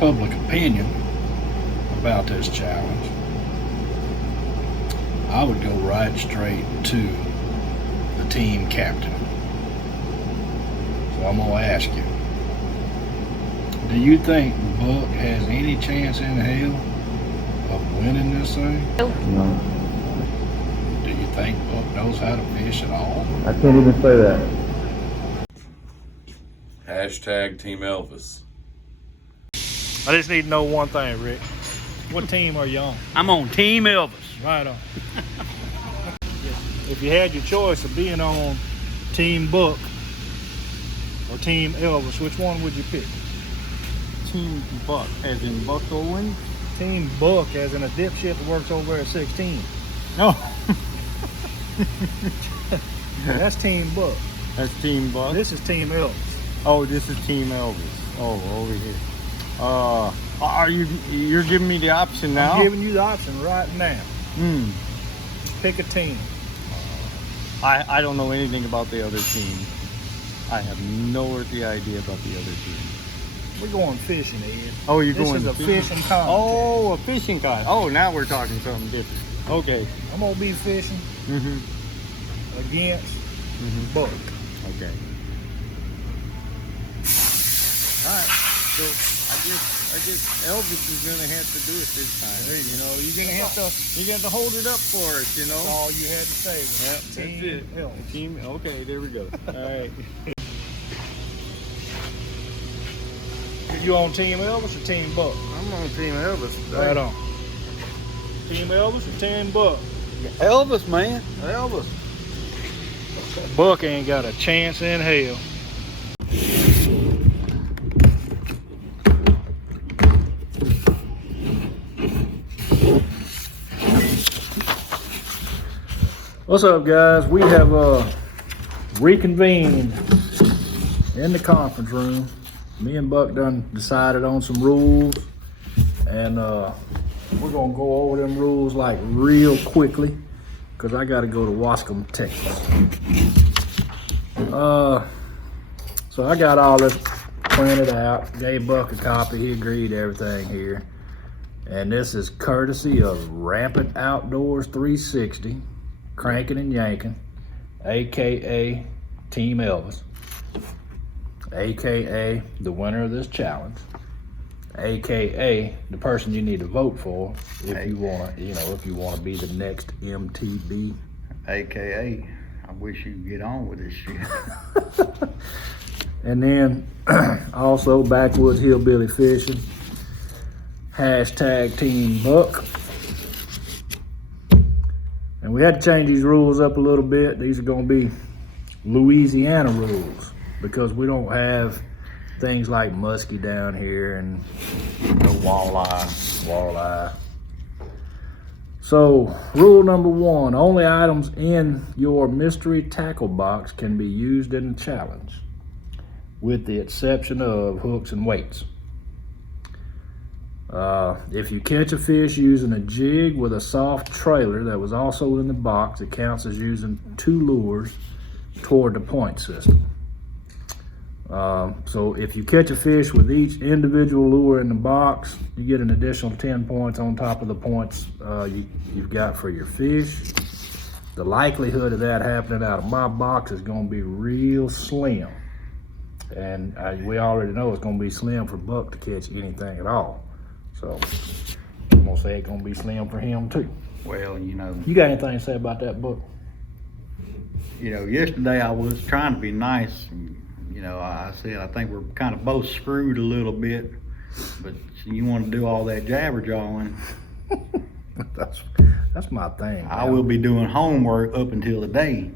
public opinion about this challenge, I would go right straight to the team captain. So I'm gonna ask you, do you think Buck has any chance in hell of winning this thing? No, Do you think Buck knows how to fish at all? I can't even say that. Hashtag Team Elvis. I just need to know one thing, Rick. What team are you on? I'm on Team Elvis. Right on. If you had your choice of being on Team Buck or Team Elvis, which one would you pick? Team Buck, as in Buck Owens. Team Buck, as in a dipshit that works over at 16. No, That's Team Buck. that's Team Buck. This is Team Elvis. Oh, this is Team Elvis. Oh, over here. You're giving me the option now? I'm giving you the option right now. Pick a team. I don't know anything about the other team. I have no earthly idea about the other team. We're going fishing, Ed. Oh, you're This going is a fishing contest. Oh, a fishing contest. Oh, now we're talking something different. Okay. I'm gonna be fishing against Buck. Okay. All right. So I guess Elvis is gonna have to do it this time. You're gonna have to hold it up for us, you know. That's all you had to say was Yep, Team that's it. Elvis. Team. Okay, there we go. All right. You on Team Elvis or Team Buck? I'm on Team Elvis. Right on. Team Elvis or Team Buck? Elvis, man. Elvis. Buck ain't got a chance in hell. What's up, guys? We have reconvened in the conference room. Me and Buck done decided on some rules, and we're gonna go over them rules like real quickly, because I gotta go to Wascom, Texas. So I got all this printed out, gave Buck a copy, he agreed to everything here. And this is courtesy of Rampant Outdoors 360, Cranking and Yanking, AKA Team Elvis, AKA the winner of this challenge, AKA the person you need to vote for if you wanna be the next MTB. AKA, I wish you'd get on with this shit. And then also Backwoods Hillbilly Fishing, hashtag Team Buck. And we had to change these rules up a little bit. These are gonna be Louisiana rules, because we don't have things like muskie down here and walleye. So rule number one, only items in your mystery tackle box can be used in the challenge, with the exception of hooks and weights. If you catch a fish using a jig with a soft trailer that was also in the box, it counts as using 2 lures toward the point system. So if you catch a fish with each individual lure in the box, you get an additional 10 points on top of the points you've got for your fish. The likelihood of that happening out of my box is going to be real slim. And we already know it's going to be slim for Buck to catch anything at all. So I'm going to say it's going to be slim for him too. Well, You got anything to say about that, Buck? yesterday I was trying to be nice. I said I think we're kind of both screwed a little bit, but you want to do all that jabber jawing. That's my thing. I will be doing homework up until the day.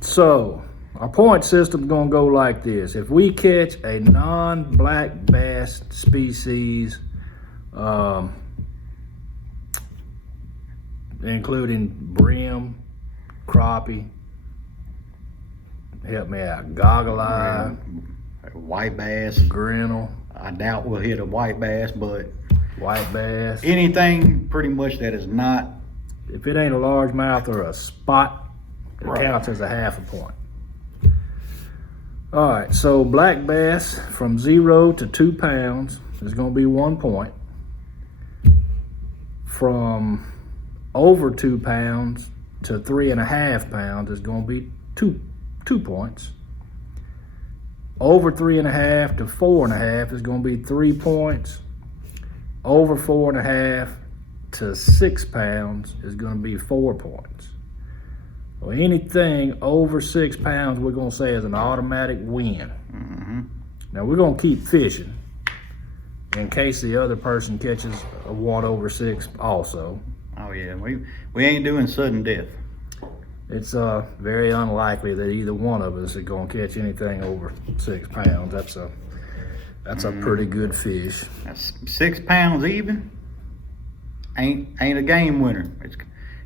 So our point system gonna go like this. If we catch a non-black bass species, including brim, crappie, help me out, goggle eye, White bass. grinnell, I doubt we'll hit a white bass, but white bass. anything pretty much that is not. If it ain't a largemouth or a spot, it Right. counts as a half a point. All right, so black bass from 0 to 2 pounds is going to be 1 point. From over 2 pounds to 3.5 pounds is going to be two points. Over 3.5 to 4.5 is going to be 3 points. Over 4.5 to 6 pounds is going to be 4 points. Well, anything over 6 pounds, we're going to say is an automatic win. Now, we're going to keep fishing in case the other person catches a one over 6 also. Oh yeah, we ain't doing sudden death. It's very unlikely that either one of us is going to catch anything over 6 pounds. That's a pretty good fish. That's 6 pounds even. Ain't a game winner.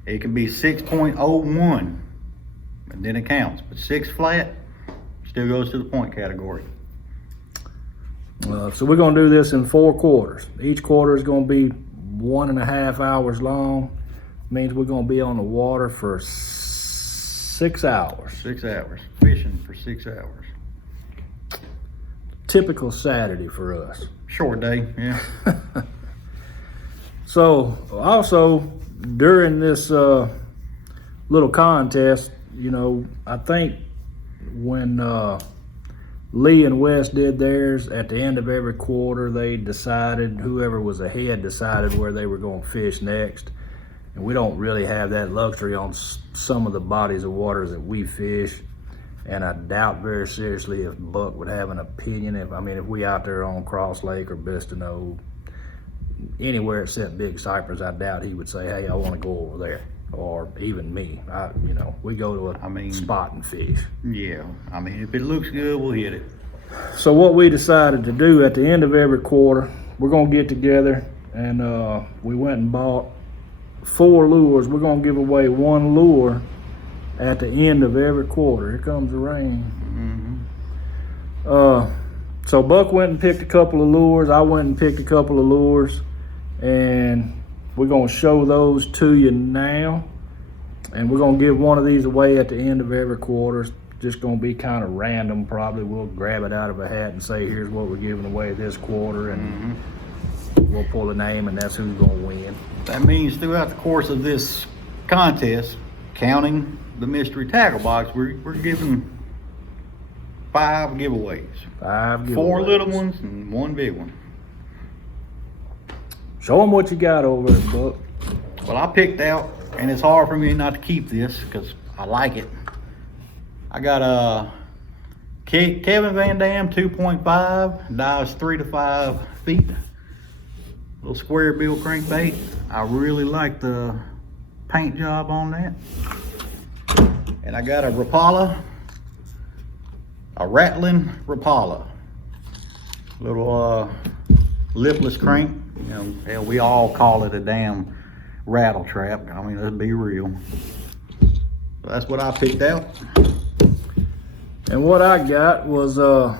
It can be 6.01, and then it counts. But 6 flat still goes to the point category. So we're going to do this in 4 quarters. Each quarter is going to be 1.5 hours long. Means we're going to be on the water for 6 hours. 6 hours fishing for 6 hours. Typical Saturday for us. Short day, yeah. So also during this little contest, you know, I think when Lee and Wes did theirs, at the end of every quarter, they decided, whoever was ahead decided where they were going to fish next. And we don't really have that luxury on some of the bodies of waters that we fish. And I doubt very seriously if Buck would have an opinion. If we out there on Cross Lake or Bistineau, anywhere except Big Cypress, I doubt he would say, hey, I want to go over there. Or even me. We go to a spot and fish. Yeah, if it looks good, we'll hit it. So what we decided to do at the end of every quarter, we're going to get together and we went and bought 4 lures. We're going to give away 1 lure at the end of every quarter. Here comes the rain. So Buck went and picked a couple of lures. I went and picked a couple of lures. And we're going to show those to you now. And we're going to give one of these away at the end of every quarter. It's just going to be kind of random. Probably we'll grab it out of a hat and say, here's what we're giving away this quarter. And we'll pull a name, and that's who's going to win. That means throughout the course of this contest, counting the mystery tackle box, we're giving 5 giveaways. 5 giveaways. 4 little ones and 1 big one. Show them what you got over there, Buck. Well, I picked out, and it's hard for me not to keep this because I like it. I got a Kevin Van Dam 2.5, dives 3 to 5 feet. Little square bill crankbait. I really like the paint job on that. And I got a Rapala, a Rattling Rapala. Little lipless crank. Hell, we all call it a damn rattle trap. Let's be real. So that's what I picked out. And what I got was, I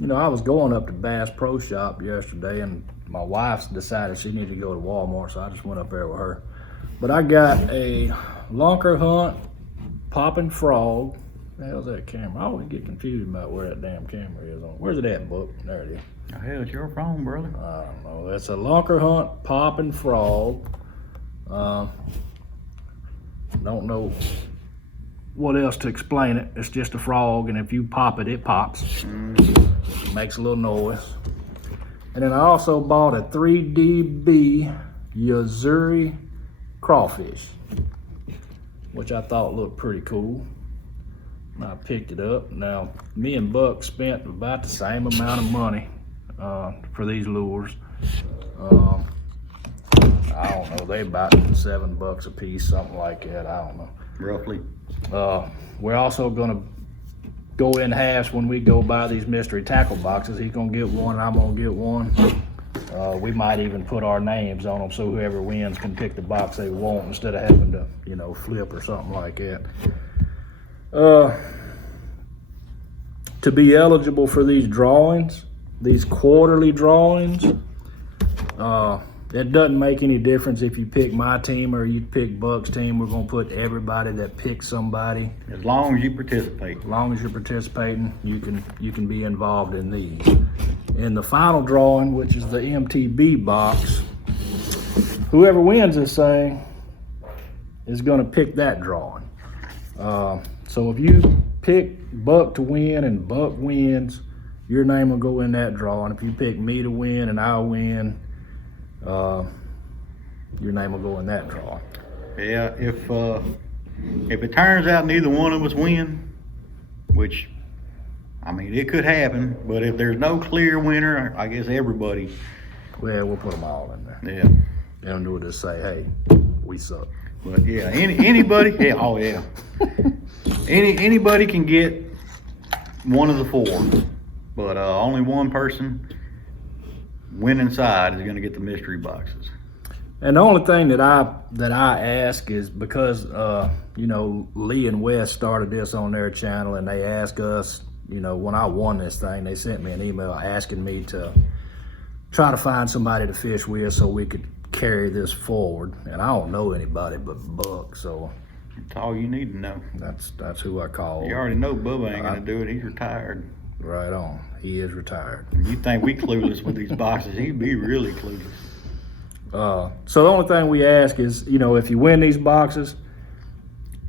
was going up to Bass Pro Shop yesterday, and my wife decided she needed to go to Walmart, so I just went up there with her. But I got a Lunker Hunt Popping Frog. The hell's that camera? I always get confused about where that damn camera is on. Where's it at, Buck? There it is. The hell, it's your phone, brother. I don't know. That's a Lunker Hunt Popping Frog. Don't know what else to explain it. It's just a frog, and if you pop it, it pops. It makes a little noise. And then I also bought a 3DB Yazuri crawfish, which I thought looked pretty cool. And I picked it up. Now, me and Buck spent about the same amount of money for these lures. I don't know, they about $7 a piece, something like that. I don't know. Roughly. We're also gonna go in halves when we go buy these mystery tackle boxes. He's gonna get one, and I'm gonna get one. We might even put our names on them so whoever wins can pick the box they want instead of having to, flip or something like that. To be eligible for these drawings, these quarterly drawings, It doesn't make any difference if you pick my team or you pick Buck's team. We're gonna put everybody that picks somebody. As long as you participate. As long as you're participating, you can be involved in these. In the final drawing, which is the MTB box, whoever wins this thing is gonna pick that drawing. So if you pick Buck to win and Buck wins, your name will go in that drawing. If you pick me to win and I'll win, your name will go in that drawing. Yeah, if it turns out neither one of us win, which, I mean, it could happen, but if there's no clear winner, I guess everybody. Well, we'll put them all in there. Yeah. And we'll just say, hey, we suck. But yeah, anybody, yeah, oh yeah. Anybody can get one of the four, but only one person winning side is gonna get the mystery boxes. And the only thing that I ask is because you know, Lee and Wes started this on their channel, and they asked us, you know, when I won this thing, they sent me an email asking me to try to find somebody to fish with so we could carry this forward. And I don't know anybody but Buck, so That's all you need to know. that's who I call. You already know Bubba ain't gonna do it. He's retired. Right on. He is retired. You think we clueless with these boxes? He'd be really clueless. So the only thing we ask is, you know, if you win these boxes,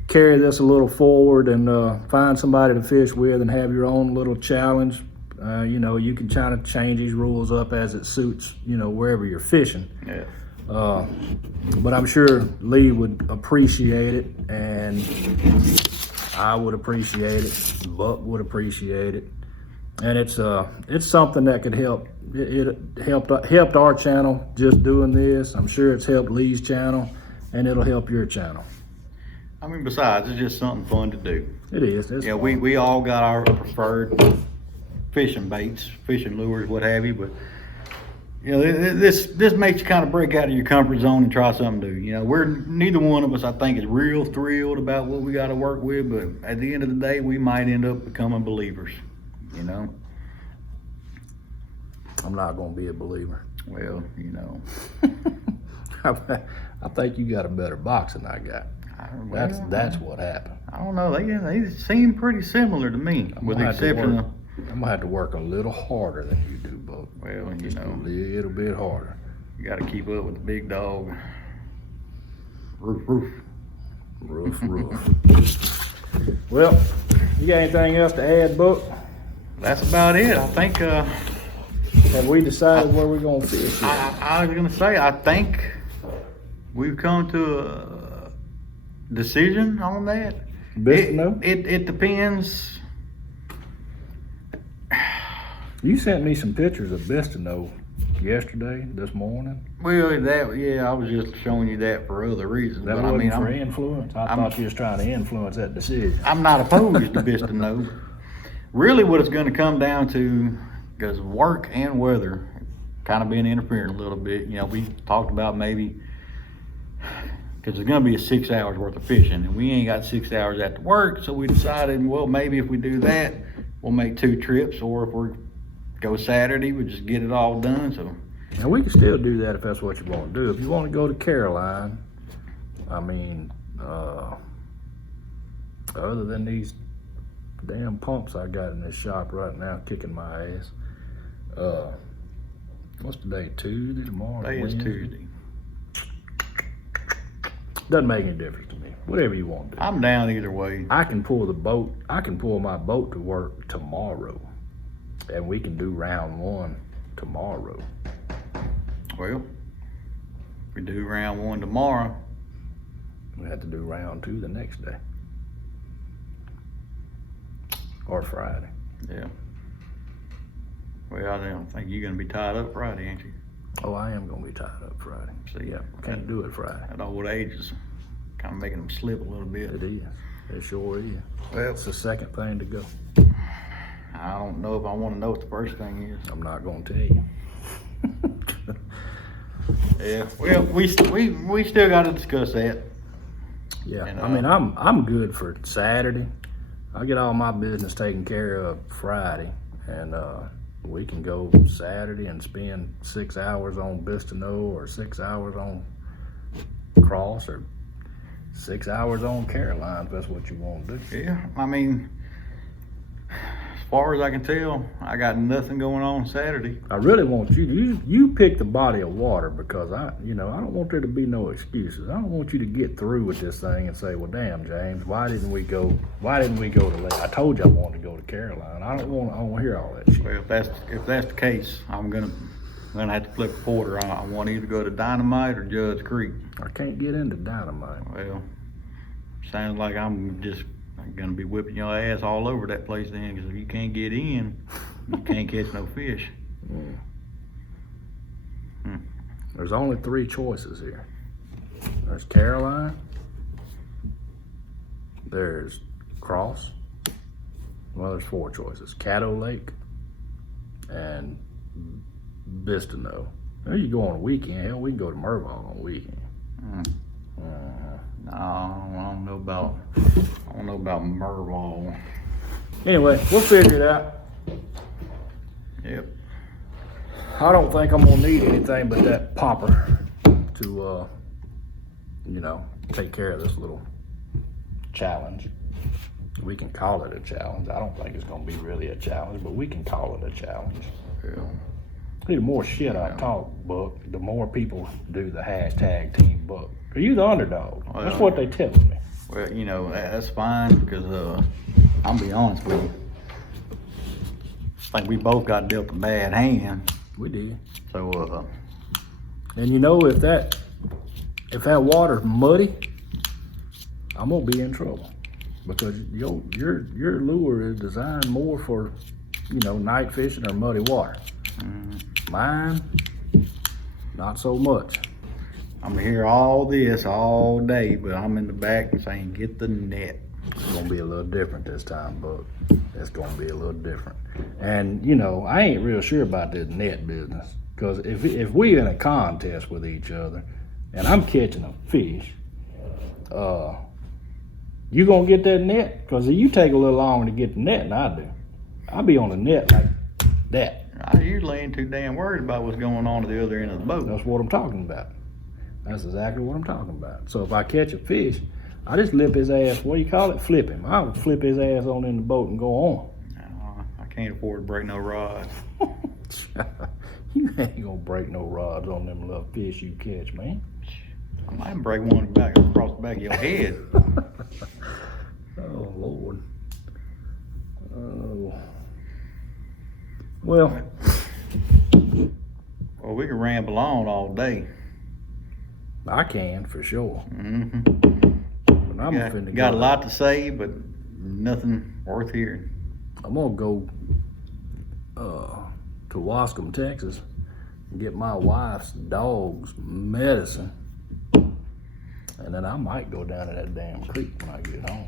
carry this a little forward and find somebody to fish with and have your own little challenge. You know, you can kind of change these rules up as it suits, you know, wherever you're fishing. Yeah. But I'm sure Lee would appreciate it, and I would appreciate it. Buck would appreciate it, and it's something that could help. It helped our channel just doing this. I'm sure it's helped Lee's channel, and it'll help your channel. I mean, besides, it's just something fun to do. It is. It's Yeah, fun. we all got our preferred fishing baits, fishing lures, what have you, but you know, this makes you kind of break out of your comfort zone and try something new. You know, neither one of us, I think, is real thrilled about what we got to work with, but at the end of the day, we might end up becoming believers, you know? I'm not gonna be a believer. Well, you know. I think you got a better box than I got. That's what happened. I don't know, they seem pretty similar to me, with the exception of, I'm gonna have to work a little harder than you do, Buck. well, you Just know, a little bit harder. you got to keep up with the big dog. Roof, roof. Roof. Well, you got anything else to add, Buck? That's about it. I think, Have we decided where we're gonna fish yet? I was gonna say, I think we've come to a decision on that. Best to know? It depends. You sent me some pictures of Best to Know yesterday, this morning. Well, I was just showing you that for other reasons. That but wasn't I mean, for influence. I thought you was trying to influence that decision. I'm not opposed to Best to Know. Really, what it's going to come down to, because work and weather kind of been interfering a little bit. You know, we talked about maybe, because it's going to be a 6 hours worth of fishing, and we ain't got 6 hours after work, so we decided, well, maybe if we do that, we'll make 2 trips, or if we go Saturday, we just get it all done. So, And we can still do that if that's what you want to do. If you want to go to Caroline, I mean, other than these damn pumps I got in this shop right now kicking my ass. What's today? Tuesday, tomorrow? today is Wednesday? Tuesday. Doesn't make any difference to me. Whatever you want to do. I'm down either way. I can pull my boat to work tomorrow, and we can do round 1 tomorrow. Well, if we do round 1 tomorrow, We have to do round 2 the next day. Or Friday. yeah. Well, I don't think you're going to be tied up Friday, ain't you? Oh, I am gonna be tied up Friday. See, Yeah, can't do it Friday. That old age is kind of making them slip a little bit. It is. It sure is. Well, It's the second thing to go. I don't know if I want to know what the first thing is. I'm not gonna tell you. Yeah. Well, we still got to discuss that. Yeah, And, I mean, I'm good for Saturday. I get all my business taken care of Friday, and We can go Saturday and spend 6 hours on Bistineau, or 6 hours on Cross, or 6 hours on Caroline, if that's what you want to do. Yeah, I mean, as far as I can tell, I got nothing going on Saturday. I really want you pick the body of water, because I don't want there to be no excuses. I don't want you to get through with this thing and say, well, damn, James, why didn't we go to Lake? I told you I wanted to go to Caroline. I don't want to hear all that shit. Well, if that's the case, I'm gonna have to flip a quarter. I want to either go to Dynamite or Judge Creek. I can't get into Dynamite. Well, sounds like I'm just gonna be whipping your ass all over that place then, because if you can't get in, you can't catch no fish. There's only 3 choices here. There's Caroline, there's Cross, well, there's 4 choices: Caddo Lake and Bistineau. Now you go on a weekend. Hell, we can go to Merville on a weekend. No, I don't know about Merville. Anyway, we'll figure it out. Yep. I don't think I'm gonna need anything but that popper to, take care of this little challenge. We can call it a challenge. I don't think it's gonna be really a challenge, but we can call it a challenge. Yeah. The more shit I talk, Buck, the more people do the hashtag Team Buck. Are you the underdog? That's what they telling me. Well, that's fine, because I'll be honest with you. I think we both got dealt a bad hand. We did. So, And if that water's muddy, I'm gonna be in trouble, because your lure is designed more for, night fishing or muddy water. Mine, not so much. I'm hear all this all day, but I'm in the back saying, get the net. It's gonna be a little different this time, Buck. It's gonna be a little different. And I ain't real sure about this net business, because if we in a contest with each other and I'm catching a fish, you gonna get that net? Because you take a little longer to get the net than I do. I'll be on the net like that. I usually ain't too damn worried about what's going on at the other end of the boat. That's what I'm talking about. That's exactly what I'm talking about. So if I catch a fish, I just lip his ass, what do you call it? Flip him. I'll flip his ass on in the boat and go on. I can't afford to break no rods. You ain't gonna break no rods on them little fish you catch, man. I might break one back across the back of your head. Oh, Lord. Oh. Well, we can ramble on all day. I can, for sure. Mm-hmm. But I'm finna got go. a lot to say, but nothing worth hearing. I'm gonna go to Wascom, Texas, and get my wife's dog's medicine, and then I might go down to that damn creek when I get home.